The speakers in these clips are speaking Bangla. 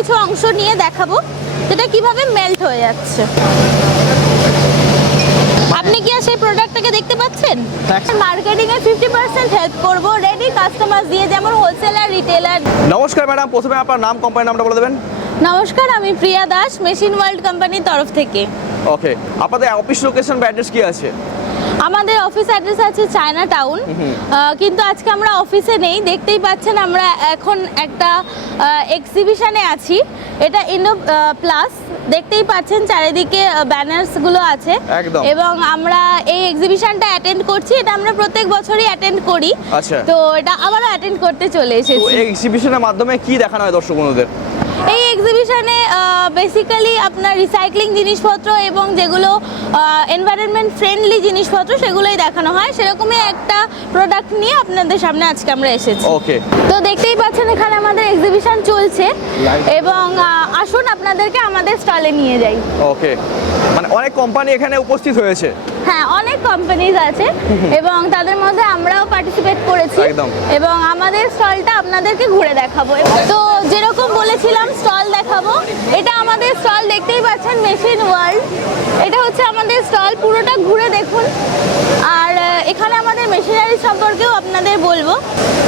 কিছু অংশ নিয়ে দেখাবো যেটা কীভাবে মেল্ট হয়ে যাচ্ছে। আপনি কি আর সেই প্রোডাক্টটাকে দেখতে পাচ্ছেন? মার্কেটিং এ ফিফটি পার্সেন্ট হেল্প করব রেডি কাস্টমার দিয়ে যেমন হোলসেল হোলসেলার রিটেলার নমস্কার ম্যাডাম প্রথমে আপনার নাম কোম্পানির নামটা বলে দেবেন। নমস্কার আমি প্রিয়া দাস মেশিন ওয়ার্ল্ড কোম্পানির তরফ থেকে। ওকে আপনাদের অফিস লোকেশন বা অ্যাড্রেস কি আছে? আমাদের অফিস অ্যাড্রেস আছে চায়না টাউন। কিন্তু আজকে আমরা অফিসে নেই। দেখতেই পাচ্ছেন আমরা এখন একটা এক্সিবিশনে আছি। এটা ইন্ডো প্লাস দেখতেই পাচ্ছেন চারিদিকে ব্যানার্সগুলো আছে। এবং আমরা এই এক্সিবিশনটা অ্যাটেন্ড করছি। এটা আমরা প্রত্যেক বছরই অ্যাটেন্ড করি। আচ্ছা। তো এটা আবারও অ্যাটেন্ড করতে চলে এসেছি। এক্সিবিশনের মাধ্যমে কি দেখানো হয় দর্শক বন্ধুদের? এই এক্সিবিশনে বেসিক্যালি আপনার রিসাইক্লিং জিনিসপত্র এবং যেগুলো এনভায়রনমেন্ট ফ্রেন্ডলি জিনিসপত্র সেগুলোই দেখানো হয়। সেরকমই একটা প্রোডাক্ট নিয়ে আপনাদের সামনে আজকে আমরা এসেছি। ওকে তো দেখতেই পাচ্ছেন এখানে আমাদের এক্সিবিশন চলছে এবং আসুন আপনাদেরকে আমাদের স্টলে নিয়ে যাই। ওকে মানে অনেক কোম্পানি এখানে উপস্থিত হয়েছে। হ্যাঁ অনেক কোম্পানিজ আছে এবং তাদের মধ্যে আমরাও পার্টিসিপেট করেছি এবং আমাদের স্টলটা আপনাদেরকে ঘুরে দেখাবো। তো যেরকম বলেছিলাম স্টল দেখাবো। এটা আমাদের স্টল দেখতেই পাচ্ছেন মেশিন ওয়ার্ল্ড এটা হচ্ছে আমাদের স্টল পুরোটা ঘুরে দেখুন। আর এখানে আমাদের মেশিনারি সম্পর্কেও আপনাদের বলব।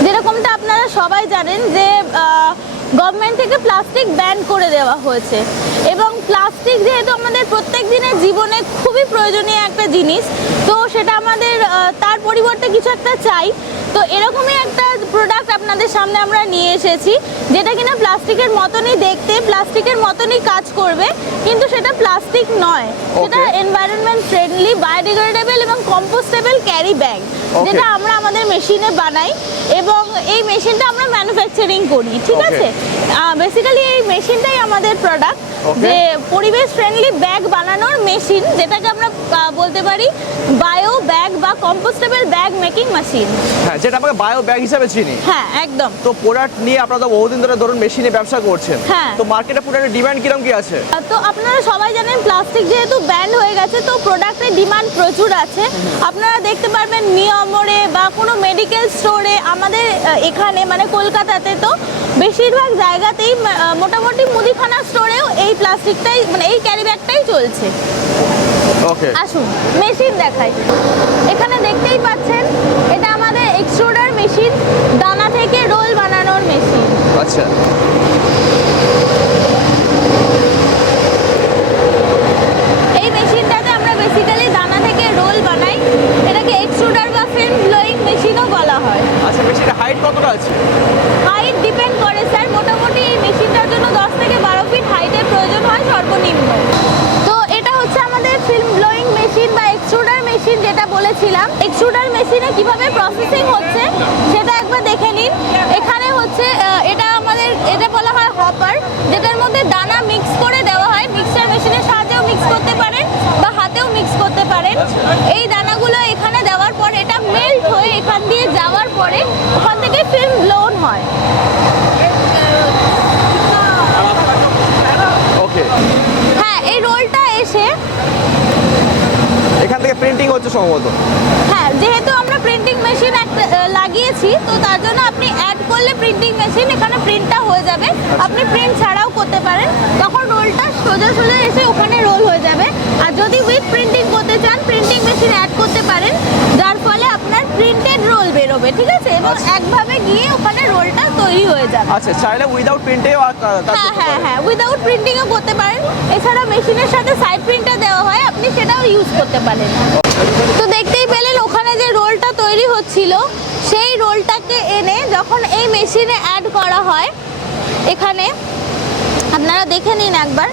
যেরকমটা আপনারা সবাই জানেন যে গভর্নমেন্ট থেকে প্লাস্টিক ব্যান করে দেওয়া হয়েছে। এবং প্লাস্টিক যেহেতু আমাদের প্রত্যেক দিনের জীবনে খুবই প্রয়োজনীয় একটা জিনিস তো সেটা আমাদের তার পরিবর্তে কিছু একটা চাই। তো এরকমই একটা প্রোডাক্ট আপনাদের সামনে আমরা নিয়ে এসেছি যেটা কিনা প্লাস্টিকের মতনই দেখতে প্লাস্টিকের মতনই কাজ করবে কিন্তু সেটা প্লাস্টিক নয়। সেটা এনভায়রনমেন্ট ফ্রেন্ডলি বায়োডিগ্রেডেবল এবং কম্পোস্টেবল ক্যারি ব্যাগ যেটা আমরা আমাদের মেশিনে বানাই এবং এই মেশিনটা আমরা ম্যানুফ্যাকচারিং করি ঠিক আছে? বেসিক্যালি এই মেশিনটাই আমাদের প্রোডাক্ট. যে পরিবেশ ফ্রেন্ডলি ব্যাগ বানানোর মেশিন যেটাকে আমরা বলতে পারি বায়ো ব্যাগ বা কম্পোস্টেবল ব্যাগ মেকিং মেশিন হ্যাঁ যেটা আমাকে বায়ো ব্যাগ হিসাবে চিনি। হ্যাঁ একদম। তো প্রোডাক্ট নিয়ে আপনারা তো বহুদিন ধরে ধরুন মেশিনে ব্যবসা করছেন। হ্যাঁ। তো মার্কেটে প্রোডাক্টের ডিমান্ড কীরকম কি আছে? তো আপনারা সবাই জানেন প্লাস্টিক যেহেতু ব্যান্ড হয়ে গেছে তো প্রোডাক্টের ডিমান্ড প্রচুর আছে। আপনারা দেখতে পারবেন মিয়মরে বা কোনো মেডিকেল স্টোরে আমাদের এখানে মানে কলকাতাতে তো বেশিরভাগ জায়গাতেই মোটামুটি মুদিখানা স্টোরেও এই প্লাস্টিকটাই মানে এই ক্যারি ব্যাগটাই চলছে। ওকে আসুন মেশিন দেখাই। এখানে দেখতেই পাচ্ছেন এটা আমাদের এক্সট্রুডার মেশিন দানা থেকে রোল বানানোর মেশিন আচ্ছা। এই মেশিনটাতে আমরা বেসিক্যালি দানা থেকে রোল বানাই। এটাকে এক্সট্রুডার বা ফিল্ম ব্লোয়িং মেশিনও বলা হয়। আচ্ছা মেশিনের হাইট কতটা আছে? হাইট ডিপেন্ড করে স্যার মোটামুটি এই মেশিনটার জন্য দশ থেকে বারো ফিট হাইটের প্রয়োজন হয় সর্বনিম্ন তো এটা হচ্ছে আমাদের ফিল্ম ব্লোয়িং মেশিন বা এক্সট্রুডার মেশিন যেটা বলেছিলাম এক্সট্রুডার মেশিনে কীভাবে প্রসেসিং হচ্ছে সেটা একবার দেখে নিন। এখানে হচ্ছে এটা আমাদের, এটা বলা হয় হপার যেটার মধ্যে দানা মিক্স করে দেওয়া হয়। মিক্সচার মেশিনের সাহায্যেও মিক্স করতে পারেন বা হাতেও মিক্স করতে পারেন। এই দানাগুলো এখানে দেওয়ার পর, এটা মেল্ট হয়ে এখান দিয়ে যাওয়ার পরে ওখান থেকে ফিল্ম ব্লোন হয় ওকে হ্যাঁ এই রোলটা এসে এখান থেকে প্রিন্টিং হচ্ছে সম্ভবত। হ্যাঁ যেহেতু আমরা প্রিন্টিং মেশিন লাগিয়েছি তো তার জন্য আপনি অ্যাড করলে প্রিন্টিং মেশিন এখানে প্রিন্টটা হয়ে যাবে। আপনি প্রিন্ট ছাড়াও করতে পারেন। তখন রোলটা সোজা সোজা এসে ওখানে রোল হয়ে যাবে। আর যদি উইথ প্রিন্টিং করতে চান প্রিন্টিং মেশিন অ্যাড করতে পারেন। যার ফলে প্রিন্টেড রোল বেরোবে ঠিক আছে? এবং আচ্ছা। একভাবে গিয়ে ওখানে রোলটা তৈরি হয়ে যাবে। আচ্ছা চাইলে উইদাউট প্রিন্টেও হ্যাঁ হ্যাঁ হ্যাঁ উইদাউট প্রিন্টিংও করতে পারেন। এছাড়া মেশিনের সাথে সাইড প্রিন্টার দেওয়া হয় আপনি সেটাও ইউজ করতে পারেন। তো দেখতেই পেলেন ওখানে যে রোলটা তৈরি হচ্ছিল সেই রোলটাকে এনে যখন এই মেশিনে অ্যাড করা হয় এখানে আপনারা দেখে নিন একবার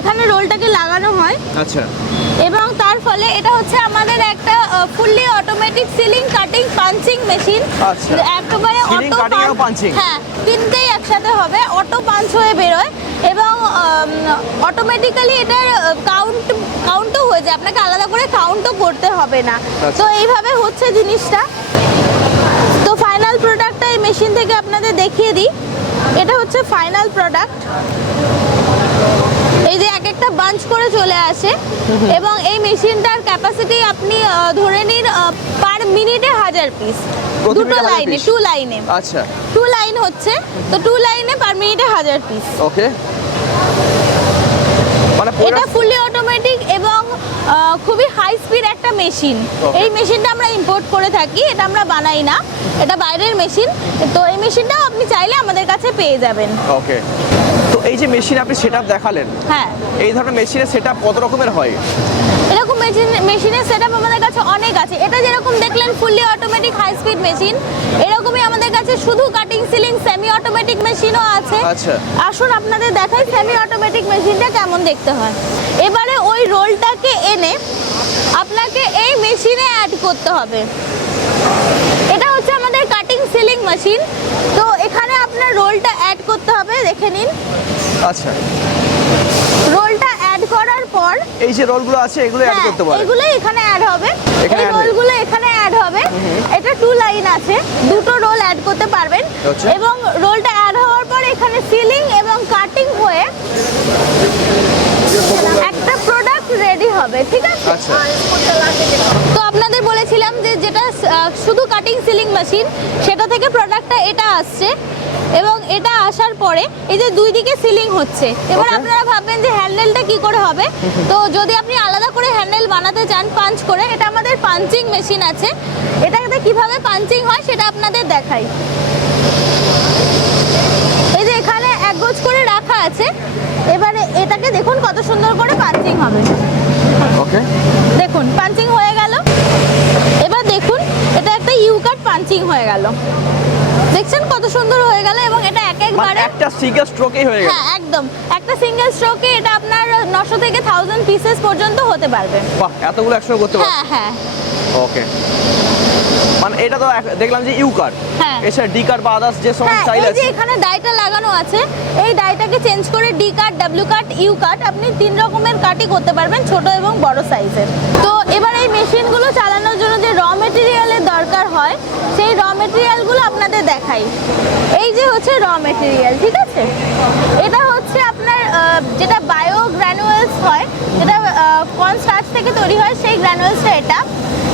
এখানে রোলটাকে লাগানো হয়। আচ্ছা। এবং তার ফলে এটা হচ্ছে আমাদের একটা fully automatic sealing cutting punching machine. একেবারে অটো punching। হ্যাঁ তিনটেই একসাথে হবে অটো পাঞ্চ হয়ে বেরোয় এবং অটোমেটিক্যালি এটার কাউন্ট কাউন্টও হয়ে যায় আপনাকে আলাদা করে কাউন্টও করতে হবে না আচ্ছা। তো এইভাবে হচ্ছে জিনিসটা তো ফাইনাল প্রোডাক্টটা এই মেশিন থেকে আপনাদের দেখিয়ে দিই এটা হচ্ছে ফাইনাল প্রোডাক্ট এই যে এক একটা বাঞ্চ করে চলে আসে এবং এই মেশিনটার ক্যাপাসিটি আপনি ধরে নিন পার মিনিটে হাজার পিস দুটো লাইনে টু লাইনে আচ্ছা। টু লাইন হচ্ছে তো টু লাইনে পার মিনিটে হাজার পিস ওকে মানে এটা ফুললি অটোমেটিক এবং খুবই হাই স্পিড একটা মেশিন এই মেশিনটা আমরা ইম্পোর্ট করে থাকি এটা আমরা বানাই না। এটা বাইরের মেশিন তো এই মেশিনটাও আপনি চাইলে আমাদের কাছে পেয়ে যাবেন। ওকে তো এই যে মেশিন আপনি সেটআপ দেখালেন হ্যাঁ। এই ধরনের মেশিনের সেটআপ কত রকমের হয়? এরকম মেশিন মেশিনের সেটআপ আমাদের কাছে অনেক আছে। এটা যেরকম দেখলেন fully automatic high speed machine এরকমই আমাদের কাছে শুধু কাটিং সিলিং সেমি অটোমেটিক মেশিনও আছে। আচ্ছা। আসুন আপনাদের দেখাই সেমি অটোমেটিক মেশিনটা কেমন দেখতে হয়। এবারে ওই রোলটাকে এনে আপনাকে এই মেশিনে অ্যাড করতে হবে। এটা হচ্ছে আমাদের কাটিং সিলিং মেশিন তো এখানে আপনার রোলটা অ্যাড করতে হবে দেখে নিন। আচ্ছা। রোলটা অ্যাড করার পর এই যে রোলগুলো আছে এগুলো অ্যাড করতে পারবেন এগুলো এখানে অ্যাড হবে। এই রোলগুলো এখানে অ্যাড হবে। এটা টু লাইন আছে। দুটো রোল অ্যাড করতে পারবেন। আচ্ছা। এবং রোলটা অ্যাড হওয়ার পর এখানে সিলিং এবং কাটিং হয়ে হবে ঠিক আছে? আচ্ছা। তো আপনাদের বলেছিলাম যে যেটা শুধু কাটিং সিলিং মেশিন সেটা থেকে প্রোডাক্টটা এটা আসছে এবং এটা আসার পরে এই যে দুই দিকে সিলিং হচ্ছে। এবার আপনারা ভাববেন যে হ্যান্ডেলটা কি করে হবে? তো যদি আপনি আলাদা করে হ্যান্ডেল বানাতে চান পাঞ্চ করে এটা আমাদের পাঞ্চিং মেশিন আছে। এটাতে কীভাবে পাঞ্চিং হয় সেটা আপনাদের দেখাই। এই যে এখানে এক গোছ করে রাখা আছে। এবারে এটাকে দেখুন কত সুন্দর করে পাঞ্চিং হবে। ওকে দেখুন পাঞ্চিং হয়ে গেল। এবার দেখুন এটা একটা ইউ কাট পাঞ্চিং হয়ে গেল। দেখছেন কত সুন্দর হয়ে গেল এবং এটা এক মানে একবারে একটা সিঙ্গেল স্ট্রোকেই হয়ে গেল। হ্যাঁ একদম। একটা সিঙ্গেল স্ট্রোকে এটা আপনার নশো থেকে থাউজেন্ড পিসেস পর্যন্ত হতে পারবে। বাহ এতগুলো একসঙ্গে করতে পারবে। হ্যাঁ হ্যাঁ। ওকে মানে এটা তো দেখলাম যে ইউ কার্ড হ্যাঁ। এছাড়া ডি কার্ড বা আদার্স যে সমস্ত হ্যাঁ স্টাইল এই যে আছে। এখানে ডাইটা লাগানো আছে এই ডাইটাকে চেঞ্জ করে D cut W cut U cut আপনি তিন রকমের কাটই করতে পারবেন ছোট এবং বড় সাইজের তো এবার এই মেশিনগুলো চালানোর জন্য যে র মেটেরিয়ালের দরকার হয় সেই র মেটেরিয়ালগুলো আপনাদের দেখাই। এই যে হচ্ছে র মেটেরিয়াল ঠিক আছে? এটা হচ্ছে আপনার যেটা বায়ো গ্র্যানুয়েলস হয় যেটা কর্ন স্টার্চ থেকে তৈরি হয় সেই গ্র্যানুয়েলসটা এটা।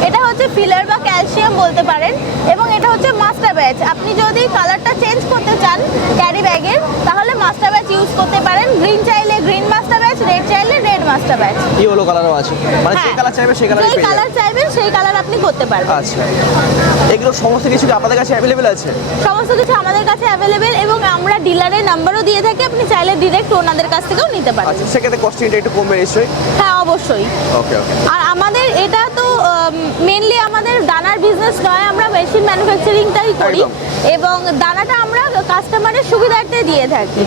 এটা হচ্ছে ফিলার বা ক্যালসিয়াম বলতে পারেন এবং এটা হচ্ছে মাস্টার ব্যাচ আপনি যদি কালারটা চেঞ্জ করতে চান ক্যারি ব্যাগের তাহলে মাস্টার ব্যাচ ইউজ করতে পারেন। গ্রিন চাইলে গ্রিন মাস্টার ব্যাচ রেড চাইলে রেড মাস্টার ব্যাচ ইয়েলো কালারও আছে? মানে যে কালার চাইবে সেই কালারই যেই কালার চাইবেন সেই কালার আপনি করতে পারবেন। আচ্ছা। এগুলো সমস্ত কিছু কি আপনাদের কাছে অ্যাভেলেবেল আছে? সমস্ত কিছু আমাদের কাছে অ্যাভেলেবেল এবং আমরা ডিলারের নাম্বারও দিয়ে থাকি। আপনি চাইলে ডিরেক্ট ওনাদের কাছ থেকেও নিতে পারেন। আচ্ছা সেক্ষেত্রে কস্টিংটা একটু কমবে নিশ্চয়ই? হ্যাঁ অবশ্যই। ওকে ওকে আর আমাদের এটা তো মেনলি আমাদের দানার বিজনেস নয় আমরা মেশিন ম্যানুফ্যাকচারিংটাই করি। এবং দানাটা আমরা কাস্টমারের সুবিধার্থে দিয়ে থাকি।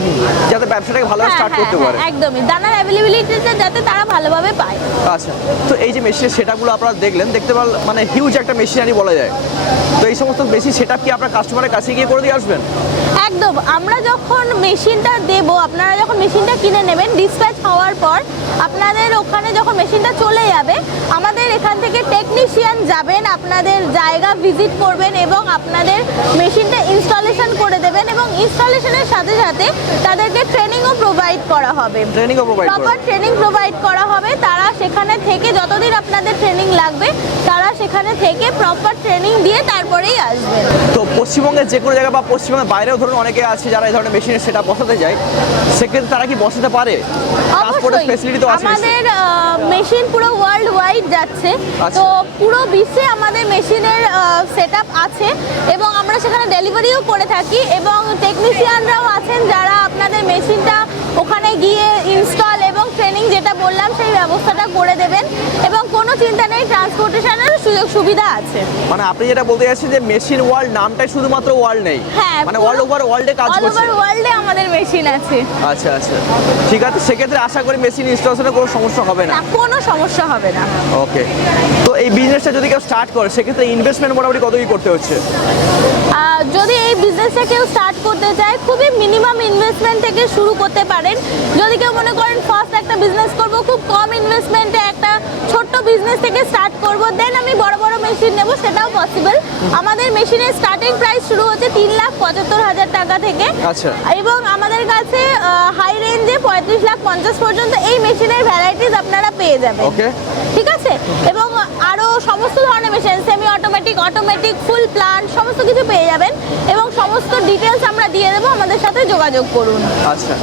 যাতে ব্যবসাটাকে ভালোভাবে হ্যাঁ স্টার্ট হ্যাঁ করতে পারে। হ্যাঁ একদমই। দানার অ্যাভেলেবিলিটিটা যাতে তারা ভালোভাবে পায়। আচ্ছা তো এই যে মেশিনের সেটআপগুলো আপনারা দেখলেন দেখতে পারল মানে হিউজ একটা মেশিনারি বলা যায়। তো এই সমস্ত মেশিন সেটআপ কি আপনার কাস্টমারের কাছে গিয়ে করে দিয়ে আসবেন? একদম আমরা যখন মেশিনটা দেব আপনারা যখন মেশিনটা কিনে নেবেন ডিসপ্যাচ হওয়ার পর আপনাদের ওখানে যখন মেশিনটা চলে যাবে আমাদের এখান থেকে টেকনিশিয়ান যাবেন আপনাদের জায়গা ভিজিট করবেন এবং আপনাদের মেশিনটা ইনস্টলেশন করে দেবেন এবং ইনস্টলেশনের সাথে সাথে তাদেরকে ট্রেনিংও প্রোভাইড করা হবে। ট্রেনিংও প্রোভাইড প্রপার ট্রেনিং প্রোভাইড করা হবে। তারা সেখানে থেকে যতদিন আপনাদের ট্রেনিং লাগবে তারা সেখানে থেকে প্রপার ট্রেনিং দিয়ে তারপরেই আসবেন তো পশ্চিমবঙ্গের যে কোনো জায়গা বা পশ্চিমবঙ্গের বাইরেও ধরুন অনেকে আছে যারা এই ধরনের মেশিনের সেটা বসাতে যায় সেক্ষেত্রে তারা কি বসাতে পারে? অবশ্যই। ফেসিলিটি তো আছে আমাদের মেশিন পুরো ওয়ার্ল্ড ওয়াইড যাচ্ছে আচ্ছা। তো পুরো বিশ্বে আমাদের মেশিনের সেট আছে এবং আমরা সেখানে ডেলিভারিও করে থাকি এবং টেকনিশিয়ানরাও আছেন যারা আপনাদের মেশিনটা ওখানে গিয়ে ইনস্টল ট্রেনিং যেটা বললাম সেই ব্যবস্থাটা করে দেবেন এবং কোনো চিন্তা নেই ট্রান্সপোর্টেশনের সুযোগ সুবিধা আছে। মানে আপনি যেটা বলতে চাচ্ছেন যে মেশিন ওয়ার্ল্ড নামটাই শুধুমাত্র ওয়ার্ল্ড নেই? হ্যাঁ মানে ওয়ার্ল্ড ওভার ওয়ার্ল্ডে কাজ অল করছে। ওভার ওয়ার্ল্ডে আমাদের মেশিন আছে। আচ্ছা আচ্ছা। ঠিক আছে সেক্ষেত্রে আশা করি মেশিন ইনস্টলেশনে কোনো সমস্যা হবে না। কোনো সমস্যা হবে না। ওকে তো এই বিজনেসটা যদি কেউ স্টার্ট করে সেক্ষেত্রে ইনভেস্টমেন্ট মোটামুটি কত কি করতে হচ্ছে? যদি এই বিজনেসটা কেউ স্টার্ট করতে চায় খুবই মিনিমাম ইনভেস্টমেন্ট থেকে শুরু করতে পারেন। যদি কেউ মনে করেন ফার্স্ট একটা বিজনেস করব খুব কম ইনভেস্টমেন্টে একটা ছোট্ট বিজনেস থেকে স্টার্ট করব দেন আমি বড় বড় মেশিন নেব সেটাও পসিবল আমাদের মেশিনের স্টার্টিং প্রাইস শুরু হচ্ছে তিন লাখ পঁচাত্তর হাজার টাকা থেকে। আচ্ছা। এবং আমাদের কাছে হাই রেঞ্জে পঁয়ত্রিশ লাখ পঞ্চাশ পর্যন্ত এই মেশিনের ভ্যারাইটিস আপনারা পেয়ে যাবেন। ওকে ঠিক আছে? এবং আরও সমস্ত ধরনের machine semi automatic automatic full plant সমস্ত কিছু পেয়ে যাবেন। এবং সমস্ত ডিটেলস আমরা দিয়ে দেবো আমাদের সাথে যোগাযোগ করুন। আচ্ছা।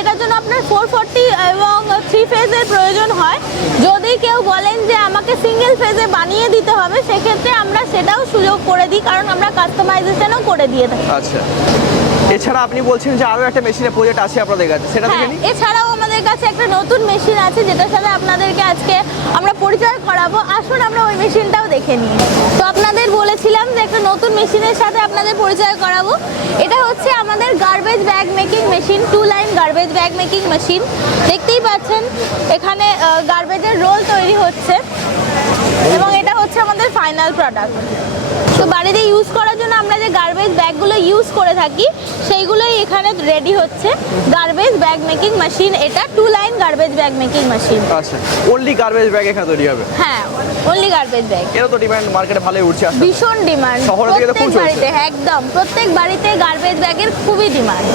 এটার জন্য আপনার ফোর ফোরটি এবং থ্রি ফেজের প্রয়োজন হয়। যদি কেউ বলেন যে আমাকে সিঙ্গেল ফেজে বানিয়ে দিতে হবে সেক্ষেত্রে আমরা সেটাও সুযোগ করে দিই কারণ আমরা কাস্টমাইজেশনও করে দিয়ে থাকি। আচ্ছা। এছাড়া আপনি বলছেন যে আরও একটা মেশিনের প্রজেক্ট আছে আপনাদের কাছে সেটা দেখে হ্যাঁ এছাড়াও আমাদের কাছে একটা নতুন মেশিন আছে, যেটার সাথে আপনাদেরকে আজকে আমরা পরিচয় করাবো। আসুন আমরা ওই মেশিনটাও দেখে নিই। তো আপনাদের বলেছিলাম যে একটা নতুন মেশিনের সাথে আপনাদের পরিচয় করাবো। এটা হচ্ছে আমাদের garbage bag making machine two line garbage bag making machine দেখতেই পাচ্ছেন, এখানে গার্বেজের রোল তৈরি হচ্ছে। এবং এটা হচ্ছে আমাদের ফাইনাল প্রোডাক্ট তো বাড়িতে ইউজ করার জন্য আমরা যে গার্বেজ ব্যাগগুলো ইউজ করে থাকি, সেইগুলোই এখানে রেডি হচ্ছে। গার্বেজ ব্যাগ মেকিং মেশিন এটা two line garbage bag making machine আচ্ছা ওনলি গার্বেজ ব্যাগ এখানে তৈরি হবে? হ্যাঁ অনলি গার্বেজ ব্যাগ এরও তো ডিমান্ড মার্কেটে ভালোই উঠছে আস্তে ভীষণ ডিমান্ড শহরের দিকে তো খুব চলছে। বাড়িতে একদম প্রত্যেক বাড়িতে গার্বেজ ব্যাগের খুবই ডিমান্ড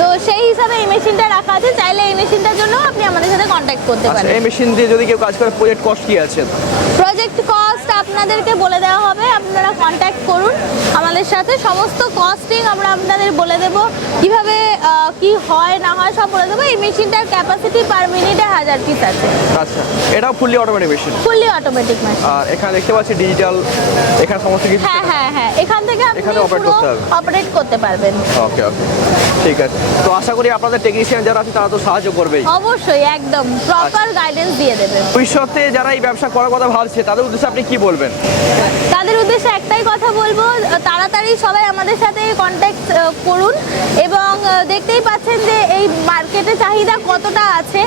তো সেই হিসাবে এই মেশিনটা রাখা আছে চাইলে এই মেশিনটার জন্য আপনি আমাদের সাথে কন্ট্যাক্ট করতে আচ্ছা পারেন। এই মেশিন দিয়ে যদি কেউ কাজ করে প্রজেক্ট কস্ট কি আছে? প্রজেক্ট কস্ট আপনাদেরকে বলে দেওয়া হবে আপনারা কন্ট্যাক্ট করুন আমাদের সাথে। সমস্ত কস্টিং আমরা আপনাদের বলে দেব। কীভাবে কি হয় না হয় সব বলে দেবো। এই মেশিনটার ক্যাপাসিটি পার মিনিটে হাজার পিস আছে। আচ্ছা এটাও fully automatic machine fully automatic machine আর এখানে দেখতে পাচ্ছি ডিজিটাল এখানে সমস্ত কিছু হ্যাঁ হ্যাঁ হ্যাঁ এখান থেকে আপনি পুরো। অপারেট করতে পারবেন। ওকে ওকে ঠিক আছে। তো আশা করি আপনাদের টেকনিশিয়ান যারা আছে তারা তো সাহায্য করবেই। অবশ্যই একদম প্রপার গাইডেন্স দিয়ে দেবে ভবিষ্যতে যারা এই ব্যবসা করার কথা ভাবছে তাদের উদ্দেশ্যে আপনি কি বলবেন? তাদের উদ্দেশ্যে একটাই কথা বলব তাড়াতাড়ি সবাই আমাদের সাথে কন্ট্যাক্ট করুন এবং দেখতেই পাচ্ছেন যে এই মার্কেটে চাহিদা কতটা আছে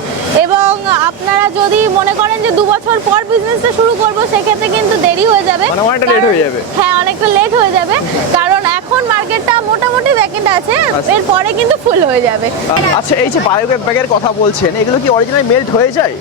এবং আপনারা যদি মনে করেন যে দু বছর পর বিজনেসটা শুরু করব সেক্ষেত্রে কিন্তু দেরি হয়ে যাবে। মানে অনেকটা কারণ- হয়ে যাবে। হ্যাঁ অনেকটা লেট হয়ে যাবে। কারণ এখন মার্কেটটা মোটামুটি ভ্যাকেন্ট আছে আচ্ছা। এরপরে কিন্তু ফুল হয়ে যাবে। আচ্ছা এই যে বায়ো ব্যাগের কথা বলছেন এগুলো কি অরিজিনাল মেল্ট হয়ে যায়?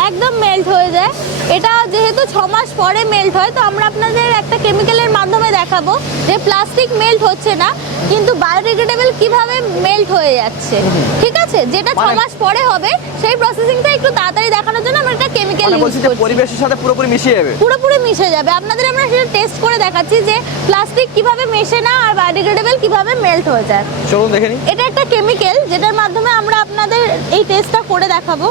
একদম মেল্ট হয়ে যায়। এটা যেহেতু ছ মাস পরে মেল্ট হয় তো আমরা আপনাদের একটা কেমিক্যালের মাধ্যমে দেখাবো যে প্লাস্টিক মেল্ট হচ্ছে না কিন্তু বায়োডিগ্রেডেবল কীভাবে মেল্ট হয়ে যাচ্ছে। ঠিক আছে? যেটা ছ মানে- মাস পরে হবে সেই প্রসেসিংটা একটু তাড়াতাড়ি দেখানোর জন্য আমরা একটা কেমিক্যাল মানে ইউজ করছি। পরিবেশের সাথে পুরোপুরি মিশে যাবে। পুরোপুরি মিশে যাবে। আপনাদের আমরা সেটা টেস্ট করে দেখাচ্ছি যে প্লাস্টিক কীভাবে মেশে না আর বায়োডিগ্রেডেবল কীভাবে মেল্ট হয়ে যায়। চলুন দেখেনি এটা একটা কেমিক্যাল যেটার মাধ্যমে আমরা আপনাদের এই টেস্টটা করে দেখাবো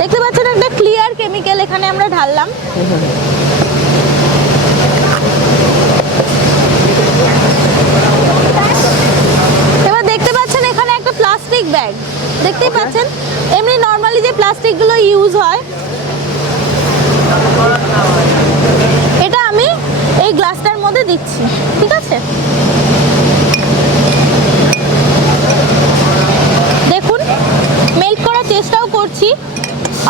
দেখতে পাচ্ছেন একটা ক্লিয়ার কেমিক্যাল এখানে আমরা ঢাললাম। এবার দেখতে পাচ্ছেন এখানে একটা প্লাস্টিক ব্যাগ দেখতেই পাচ্ছেন? এমনি নর্মালি যে প্লাস্টিকগুলো ইউজ হয় এটা আমি এই গ্লাসটার মধ্যে দিচ্ছি। ঠিক আছে? দেখুন মেল্ট করার চেষ্টাও করছি।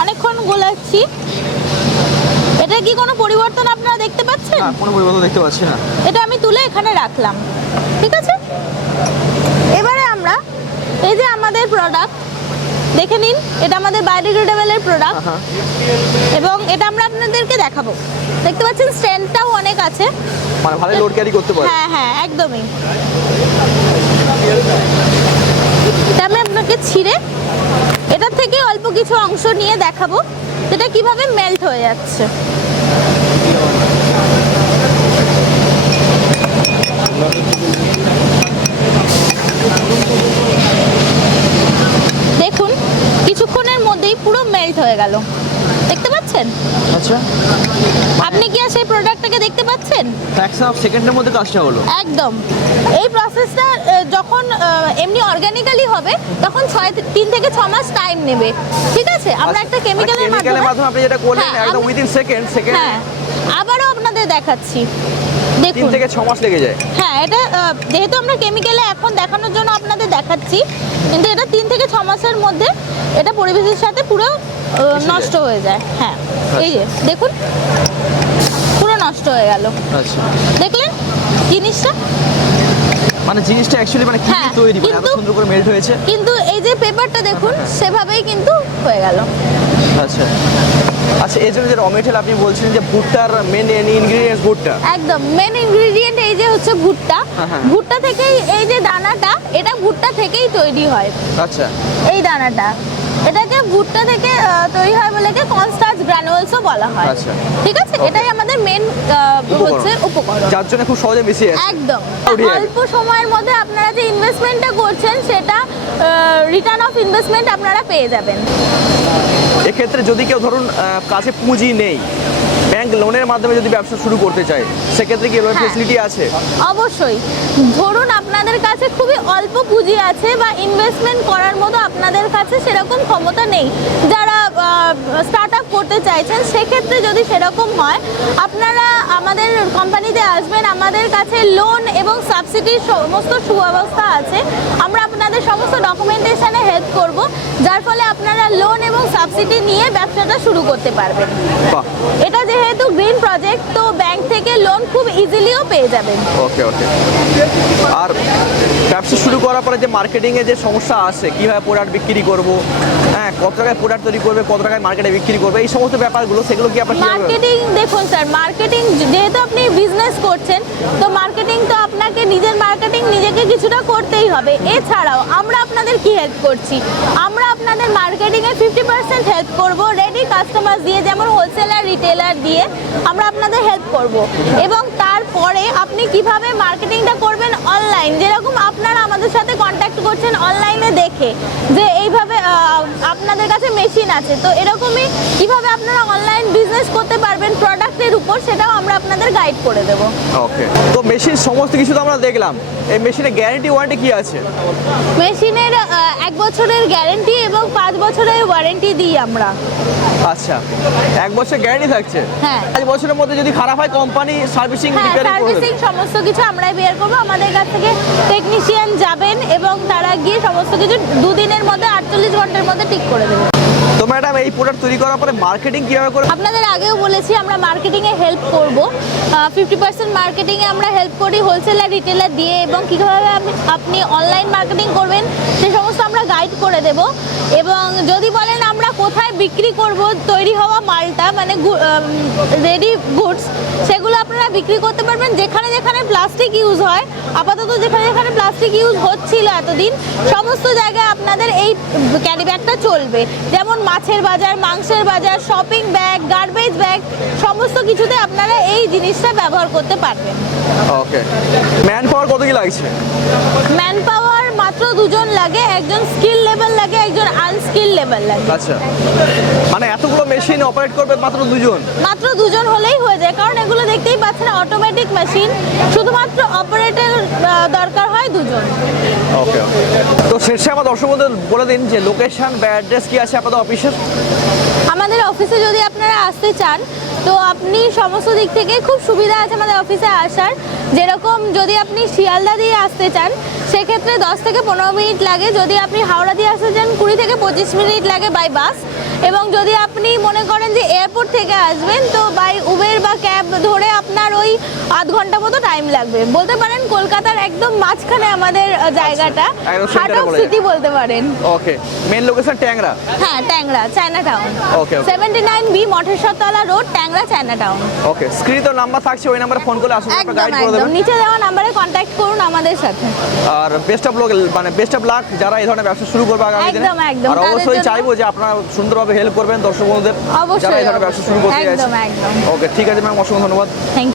অনেকক্ষণ গোলাচ্ছি। এটা কি কোনো পরিবর্তন আপনারা দেখতে পাচ্ছেন? না কোনো পরিবর্তন দেখতে পাচ্ছি না। এটা আমি তুলে এখানে রাখলাম। ঠিক আছে? এবারে আমরা এই যে আমাদের প্রোডাক্ট দেখে নিন এটা আমাদের বায়োডিগ্রেডেবলের প্রোডাক্ট এবং এটা আমরা আপনাদেরকে দেখাবো। দেখতে পাচ্ছেন স্ট্যান্ডটাও অনেক আছে। মানে ভালো লোড ক্যারি করতে পারে। হ্যাঁ হ্যাঁ একদমই। এটা আমি আপনাকে ছিঁড়ে এটার থেকে অল্প কিছু অংশ নিয়ে দেখাবো যেটা কীভাবে মেল্ট হয়ে যাচ্ছে। দেখুন কিছুক্ষণের মধ্যেই পুরো মেল্ট হয়ে গেল। দেখতে পাচ্ছেন? আচ্ছা। আপনি কি আর সেই প্রোডাক্টটাকে দেখতে পাচ্ছেন? ফ্র্যাকশন অফ সেকেন্ডের মধ্যে কাজটা হলো। একদম। এই প্রসেসটা যখন এমনি অর্গানিক্যালি হবে তখন ছয় তিন থেকে ছ মাস টাইম নেবে। ঠিক আছে? আমরা একটা কেমিক্যালের মাধ্যমে আপনি যেটা করলেন হ্যাঁ, একদম উইদিন সেকেন্ড সেকেন্ড হ্যাঁ আবারও আপনাদের দেখাচ্ছি। দেখুন। থেকে ছ মাস লেগে যায়। হ্যাঁ এটা যেহেতু আমরা কেমিক্যালে এখন দেখানোর জন্য আপনাদের দেখাচ্ছি কিন্তু এটা তিন থেকে ছ মাসের মধ্যে এটা পরিবেশের সাথে পুরো নষ্ট হয়ে যায়। হ্যাঁ এই যে দেখুন। পুরো নষ্ট হয়ে গেল। আচ্ছা। দেখলেন জিনিসটা? মানে জিনিসটা অ্যাকচুয়ালি মানে কি হ্যাঁ, তৈরি মানে এত সুন্দর করে মেল্ট হয়েছে? কিন্তু এই যে পেপারটা দেখুন সেভাবেই কিন্তু হয়ে গেল। আচ্ছা। আচ্ছা এই জন্য যে র মেটেরিয়াল আপনি বলছিলেন যে ভুট্টার মেন ইনগ্রেডিয়েন্টস ভুট্টা? একদম মেন ইনগ্রেডিয়েন্ট এই যে হচ্ছে ভুট্টা। হ্যাঁ, হ্যাঁ। ভুট্টা থেকেই এই যে দানাটা এটা ভুট্টা থেকেই তৈরি হয়। আচ্ছা। এই দানাটা। এটাকে ভুট্টা থেকে তৈরি হয় বলে কি কনস্টার্চ গ্রানুলসও বলা হয়। আচ্ছা। ঠিক আছে? এটাই আমাদের মেন হচ্ছে উপকরণ। যার জন্য খুব সহজে মিশে যায় একদম অল্প সময়ের মধ্যে আপনারা যে ইনভেস্টমেন্টটা করছেন সেটা রিটার্ন অফ ইনভেস্টমেন্ট আপনারা পেয়ে যাবেন। এক্ষেত্রে যদি কেউ ধরুন কাছে পুঁজি নেই ব্যাংক লোনের মাধ্যমে যদি ব্যবসা শুরু করতে চায় সেক্ষেত্রে কি হ্যাঁ। ফেসিলিটি আছে? অবশ্যই। ধরুন আপনাদের কাছে খুবই অল্প পুঁজি আছে বা ইনভেস্টমেন্ট করার মতো আপনাদের কাছে সেরকম ক্ষমতা নেই। যারা স্টার্ট আপ করতে চাইছেন সেক্ষেত্রে যদি সেরকম হয় আপনারা আমাদের কোম্পানিতে আসবেন আমাদের কাছে লোন এবং সাবসিডির সমস্ত সুব্যবস্থা আছে। আমরা আপনাদের সমস্ত ডকুমেন্টেশনে হেল্প করব যার ফলে আপনারা লোন এবং সাবসিডি নিয়ে ব্যবসাটা শুরু করতে পারবেন। এটা যেহেতু গ্রিন প্রজেক্ট তো ব্যাংক থেকে লোন খুব ইজিলিও পেয়ে যাবেন। ওকে ওকে। আর ব্যবসা শুরু করার পরে যে মার্কেটিংয়ে যে সমস্যা আসে কীভাবে প্রোডাক্ট বিক্রি করব হ্যাঁ কত টাকায় প্রোডাক্ট তৈরি করবে কত টাকায় মার্কেটে বিক্রি করবে এই সমস্ত ব্যাপারগুলো সেগুলো কি আপনার মার্কেটিং দেখুন স্যার মার্কেটিং যেহেতু আপনি বিজনেস করছেন তো মার্কেটিং তো আপনাকে নিজের মার্কেটিং নিজেকে কিছুটা করতেই হবে। এছাড়াও আমরা আপনাদের কি হেল্প করছি? আমরা আপনাদের মার্কেটিংয়ে ফিফটি পার্সেন্ট হেল্প করব রেডি কাস্টমার দিয়ে যেমন হোলসেলার রিটেলার দিয়ে আমরা আপনাদের হেল্প করব। এবং তারপরে আপনি কীভাবে মার্কেটিংটা করবেন অনলাইন যেরকম আপনারা আমাদের সাথে কন্ট্যাক্ট করছেন অনলাইনে দেখে যে এইভাবে আপনাদের কাছে মেশিন আছে। তো এরকমই কীভাবে আপনারা অনলাইন বিজনেস করতে পারবেন প্রোডাক্টের উপর সেটাও আমরা আপনাদের গাইড করে দেবো। ওকে তো মেশিন সমস্ত কিছু তো আমরা দেখলাম। এই মেশিনে গ্যারান্টি ওয়ারেন্টি কি আছে? মেশিনের এক বছরের গ্যারেন্টি এবং পাঁচ বছরের ওয়ারেন্টি দিই আমরা। আচ্ছা। এক বছর গ্যারান্টি থাকছে? হ্যাঁ। পাঁচ বছরের মধ্যে যদি খারাপ হয় কোম্পানি সার্ভিসিং হ্যাঁ সার্ভিসিং সমস্ত কিছু আমরাই বের করব। আমাদের কাছ থেকে টেকনিশিয়ান যাবেন এবং তারা গিয়ে সমস্ত কিছু দুদিনের মধ্যে আটচল্লিশ ঘণ্টার মধ্যে ঠিক করে দেবে। তো ম্যাডাম, এই প্রোডাক্ট তৈরি করার পরে মার্কেটিং কীভাবে করে আপনাদের আগেও বলেছি, আমরা মার্কেটিংয়ে হেল্প করব। ফিফটি পার্সেন্ট মার্কেটিংয়ে আমরা হেল্প করি হোলসেলার রিটেলার দিয়ে এবং কীভাবে আপনি- অনলাইন মার্কেটিং করবেন, সে সমস্ত আমরা গাইড করে দেব। এবং যদি বলেন আমরা কোথায় বিক্রি করব, তৈরি হওয়া মালটা মানে রেডি গুডস সেগুলো আপনারা বিক্রি করতে পারবেন। যেখানে যেখানে প্লাস্টিক ইউজ হয়, আপাতত যেখানে যেখানে প্লাস্টিক ইউজ হচ্ছিল এতদিন, সমস্ত জায়গায় আপনাদের এই ক্যারি ব্যাগটা চলবে। যেমন মাছের বাজার মাংসের বাজার শপিং ব্যাগ গার্বেজ ব্যাগ সমস্ত কিছুতে আপনারা এই জিনিসটা ব্যবহার করতে পারবেন। ওকে ম্যান পাওয়ার কত কি লাগছে? ম্যান পাওয়ার মাত্র দুজন লাগে একজন স্কিল আনস্কিল লেভেল লাগে আচ্ছা। মানে এতগুলো মেশিন অপারেট করবে মাত্র দুজন? মাত্র দুজন হলেই হয়ে যায় কারণ এগুলো দেখতেই পাচ্ছেন অটোমেটিক মেশিন শুধুমাত্র অপারেটর দরকার হয় দুজন। ওকে তো শেষে আমার দর্শক বন্ধুদের বলে দিন যে লোকেশন বা অ্যাড্রেস কি আছে আপনাদের অফিসের আমাদের অফিসে যদি আপনারা আসতে চান তো আপনি সমস্ত দিক থেকে খুব সুবিধা আছে আমাদের অফিসে আসার। যেরকম যদি আপনি শিয়ালদা দিয়ে আসতে চান সেক্ষেত্রে দশ থেকে পনেরো মিনিট লাগে। যদি আপনি হাওড়া দিয়ে আসতে চান কুড়ি থেকে পঁচিশ মিনিট লাগে বাই বাস এবং যদি আপনি মনে করেন যে এয়ারপোর্ট থেকে আসবেন তো বাই উবের বা ক্যাব ধরে আপনার ওই আধ ঘণ্টা মতো টাইম লাগবে। বলতে পারেন কলকাতার একদম মাঝখানে আমাদের জায়গাটা। হার্ট অফ সিটি বলতে পারেন। ওকে মেন লোকেশন ট্যাংরা? হ্যাঁ Tangra Chinatown. Seventy nine B Matheswartala road Tangra Chinatown okay স্ক্রিনে তো নাম্বার থাকছে ওই নাম্বারে ফোন করলে আসলে আপনারা গাইড করে দেবেন। নিচে দেওয়া নাম্বারে কন্টাক্ট করুন আমাদের সাথে। আর বেস্ট অফ লোক মানে বেস্ট অফ লাক যারা এই ধরনের ব্যবসা শুরু করবে আগামী দিনে। একদম, একদম। আর অবশ্যই জন্য- চাইব যে আপনারা সুন্দরভাবে হেল্প করবেন দর্শক বন্ধুদের যারা এই ধরনের ব্যবসা শুরু করতে চাইছে ওকে ঠিক আছে ম্যাম অসংখ্য ধন্যবাদ। থ্যাংক